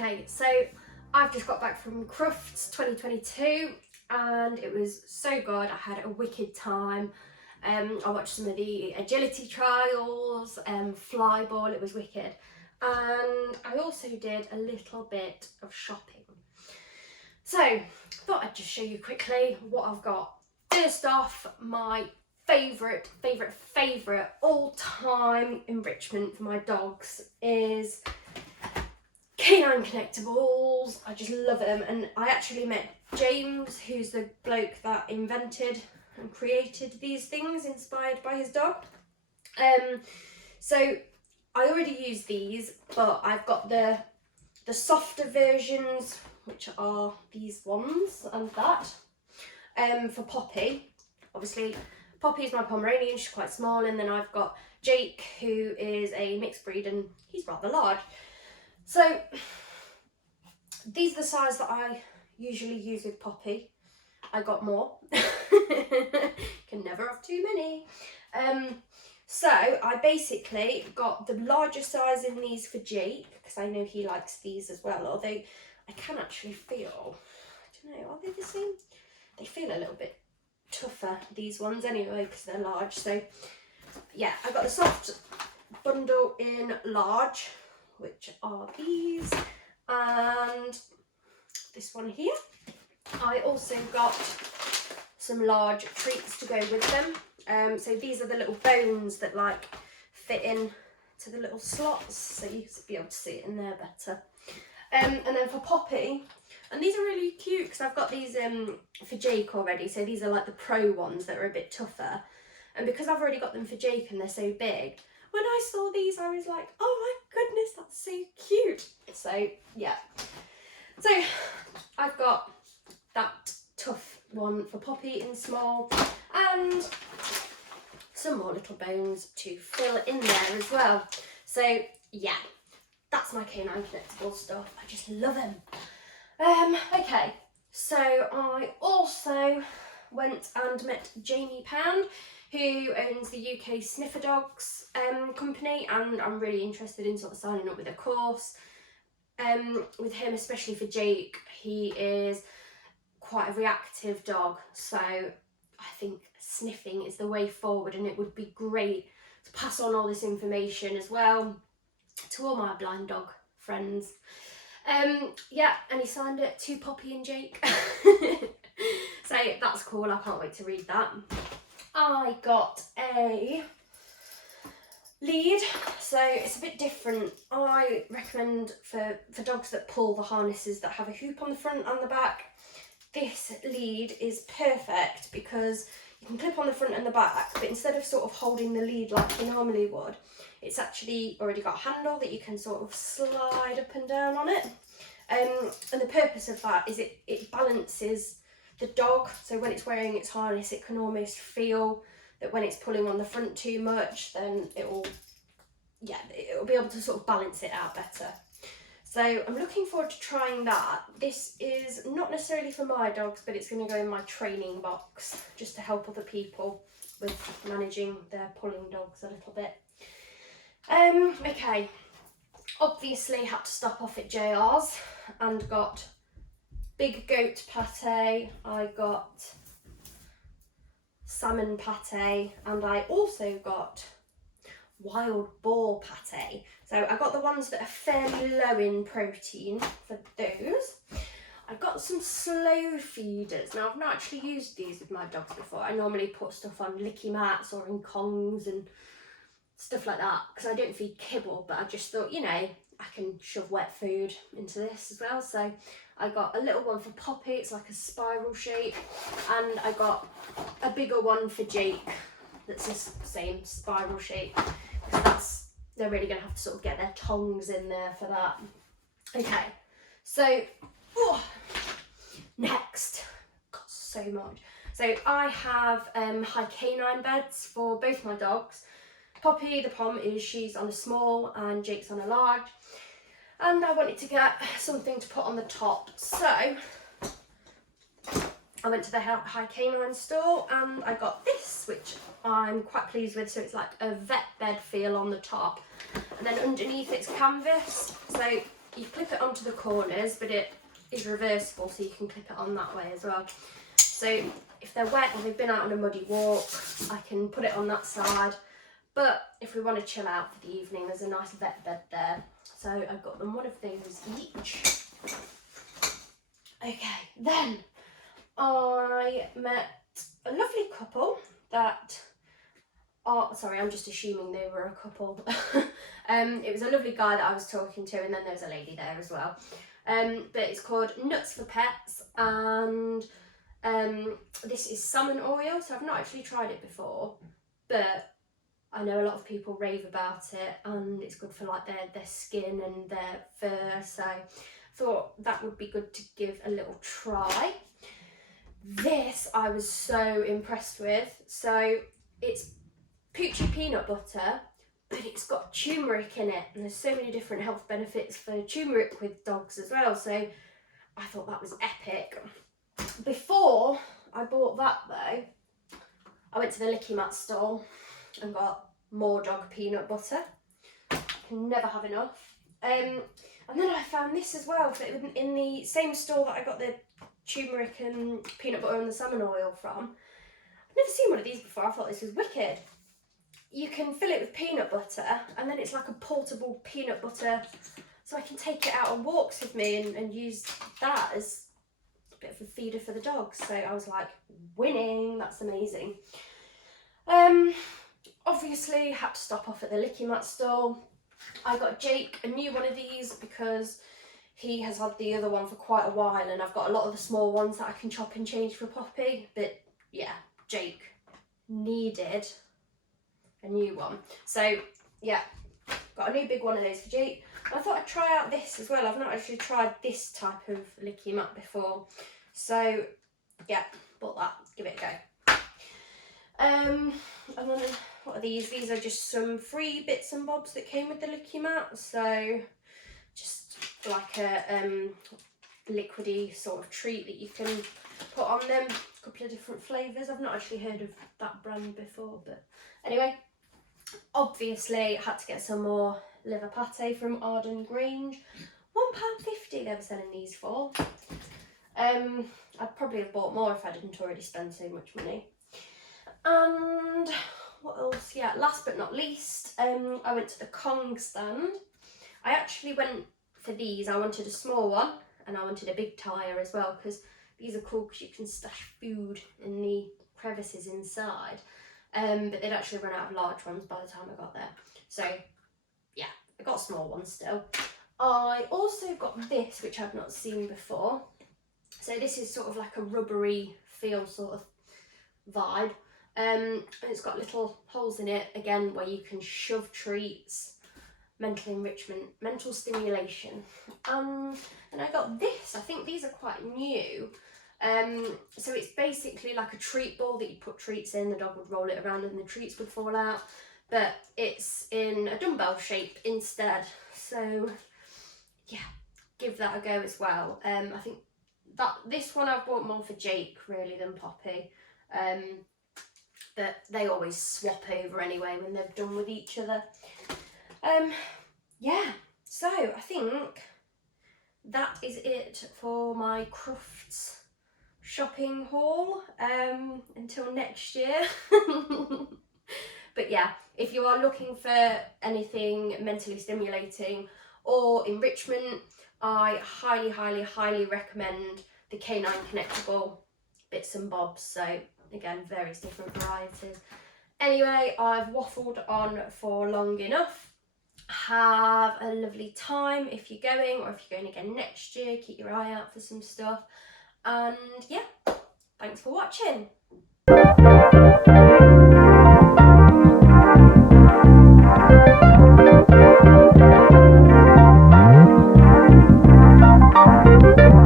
Okay, so I've just got back from Crufts 2022 and it was so good. I had a wicked time. I watched some of the agility trials, fly ball, it was wicked. And I also did a little bit of shopping. So I thought I'd just show you quickly what I've got. First off, my favourite all-time enrichment for my dogs is canine collectibles. I just love them, and I actually met James, who's the bloke that invented and created these things inspired by his dog. So I already use these, but I've got the softer versions, which are these ones and that, for Poppy. Obviously Poppy is my Pomeranian, she's quite small, and then I've got Jake, who is a mixed breed and he's rather large. So these are the size that I usually use with Poppy. I got more. Can never have too many. So I basically got the larger size in these for Jake, because I know he likes these as well, although I can actually feel, I don't know, are they the same? They feel a little bit tougher, these ones anyway, because they're large. So yeah, I got the soft bundle in large, which are these, and this one here. I also got some large treats to go with them. So these are the little bones that like fit in to the little slots, so you'll be able to see it in there better. And then for Poppy, and these are really cute because I've got these for Jake already, so these are like the pro ones that are a bit tougher. And because I've already got them for Jake and they're so big, when I saw these I was like, oh my goodness, that's so cute. So yeah, so I've got that tough one for Poppy in small, and some more little bones to fill in there as well. So yeah, that's my canine collectible stuff. I just love them. Okay, so I also went and met Jamie Pound, who owns the UK Sniffer Dogs company, and I'm really interested in sort of signing up with a course with him, especially for Jake. He is quite a reactive dog, so I think sniffing is the way forward, and it would be great to pass on all this information as well to all my blind dog friends. Yeah, and he signed it to Poppy and Jake. So that's cool, I can't wait to read that. I got a lead, so it's a bit different. I recommend for dogs that pull the harnesses that have a hoop on the front and the back. This lead is perfect because you can clip on the front and the back, but instead of sort of holding the lead like you normally would, it's actually already got a handle that you can sort of slide up and down on it. And the purpose of that is it balances the dog, so when it's wearing its harness it can almost feel that when it's pulling on the front too much, then it'll be able to sort of balance it out better. So I'm looking forward to trying that. This is not necessarily for my dogs, but it's going to go in my training box just to help other people with managing their pulling dogs a little bit. Okay, obviously had to stop off at JR's and got big goat pate, I got salmon pate, and I also got wild boar pate. So I got the ones that are fairly low in protein for those. I got some slow feeders. Now I've not actually used these with my dogs before. I normally put stuff on licky mats or in Kongs and stuff like that because I don't feed kibble, but I just thought, you know, I can shove wet food into this as well. So I got a little one for Poppy, it's like a spiral shape, and I got a bigger one for Jake that's the same spiral shape, because they're really going to have to sort of get their tongues in there for that. Okay, so next, got so much. So I have high canine beds for both my dogs. Poppy, the Pom, she's on a small and Jake's on a large, and I wanted to get something to put on the top, so I went to the high canine store and I got this, which I'm quite pleased with. So it's like a vet bed feel on the top, and then underneath it's canvas, so you clip it onto the corners, but it is reversible, so you can clip it on that way as well. So if they're wet or they've been out on a muddy walk, I can put it on that side. But if we want to chill out for the evening, there's a nice vet bed there. So I got them one of those each. Okay, then I met a lovely couple that are, sorry, I'm just assuming they were a couple. It was a lovely guy that I was talking to, and then there was a lady there as well. But it's called Nuts for Pets, and this is salmon oil. So I've not actually tried it before, but I know a lot of people rave about it, and it's good for like their skin and their fur. So I thought that would be good to give a little try. This I was so impressed with. So it's Poochie peanut butter, but it's got turmeric in it, and there's so many different health benefits for turmeric with dogs as well. So I thought that was epic. Before I bought that though, I went to the Licky Mat stall and got more dog peanut butter. I can never have enough. And then I found this as well, in the same store that I got the turmeric and peanut butter and the salmon oil from. I've never seen one of these before. I thought this was wicked. You can fill it with peanut butter, and then it's like a portable peanut butter, so I can take it out on walks with me and use that as a bit of a feeder for the dogs. So I was like, winning, that's amazing. Obviously had to stop off at the Licky Mat stall. I got Jake a new one of these because he has had the other one for quite a while, and I've got a lot of the small ones that I can chop and change for Poppy. But yeah, Jake needed a new one. So yeah, got a new big one of those for Jake. I thought I'd try out this as well. I've not actually tried this type of Licky Mat before. So yeah, bought that, give it a go. And then what are these? These are just some free bits and bobs that came with the Licky Mat. So just like a liquidy sort of treat that you can put on them. A couple of different flavours. I've not actually heard of that brand before, but anyway. Obviously I had to get some more liver pate from Arden Grange. £1.50 they were selling these for. I'd probably have bought more if I didn't already spend so much money. And what else? Yeah, last but not least, I went to the Kong stand. I actually went for these. I wanted a small one, and I wanted a big tyre as well, because these are cool because you can stash food in the crevices inside. But they'd actually run out of large ones by the time I got there. So yeah, I got a small one still. I also got this, which I've not seen before. So this is sort of like a rubbery feel sort of vibe. And it's got little holes in it, again, where you can shove treats, mental enrichment, mental stimulation. And I got this. I think these are quite new. So it's basically like a treat ball that you put treats in, the dog would roll it around and the treats would fall out, but it's in a dumbbell shape instead. So yeah, give that a go as well. I think that this one I've bought more for Jake really than Poppy, but they always swap over anyway when they're done with each other. Yeah, so I think that is it for my Crufts shopping haul until next year. But yeah, if you are looking for anything mentally stimulating or enrichment, I highly recommend the Canine Connectable bits and bobs. So again, various different varieties. Anyway, I've waffled on for long enough. Have a lovely time if you're going, or if you're going again next year, keep your eye out for some stuff. And yeah, thanks for watching.